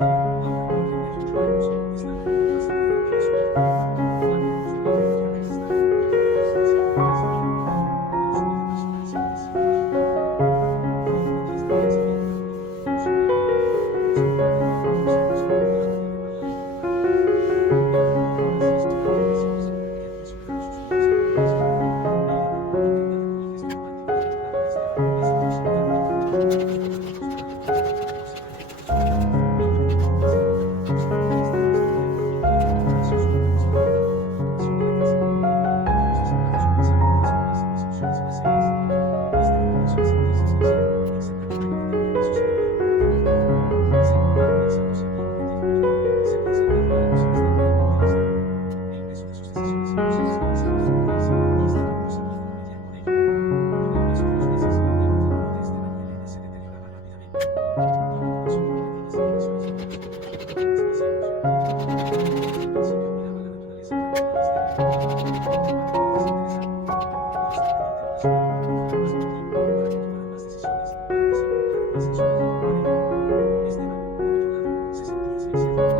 Esteban, ahora con 38 años, está ganando más dinero que su hijo. Había demostrado que al gastar con proyectos hacía crecer la libertad, pero su vida personal seguía siendo límite. Tuvo una triste pesadilla la noche en que vio a su hijo, un muchacho de 22 años endeudado y elevado deuda de banco. Él intentaba desesperadamente decirle que había superado sus vidas económicas, pero la encantada con el gesto romántico de la mirada de Esteban le sintió soltarlo. Estaban los dos llorando juntos cuando se cayó sobre su pecho y finalmente se levantaron ambos. Esteban sonriendo y el otro ansioso por demostrar que tenía la aprobación de la casa. Entonces ambos comenzaron a transcurrir sin discusiones más serias. Esteban comenzó a sentirse especial y a sacar la mayor energía de su sabiduría como padre de familia. Se encontraba pensando si había cometido un error, si había saltado algo sin estar realmente listo. El peso de sus decisiones impulsivas comenzaba a acumularse y Esteban no sabía cómo lidiar con ello. Con el paso de los meses, el matrimonio de Esteban y Elena se deterioraba rápidamente. Todo comenzó con pequeñas irritaciones menores y luego problemas más serios. Elena, que al principio admiraba la naturaleza tranquila de Esteban, ahora le tomaba todo el desinteresado. Constantemente lo presionaba para que fuera más proactivo, para que tomara más decisiones, para que se involucrara más en su vida como pareja. Esteban, por otro lado, se sentía asfixiado.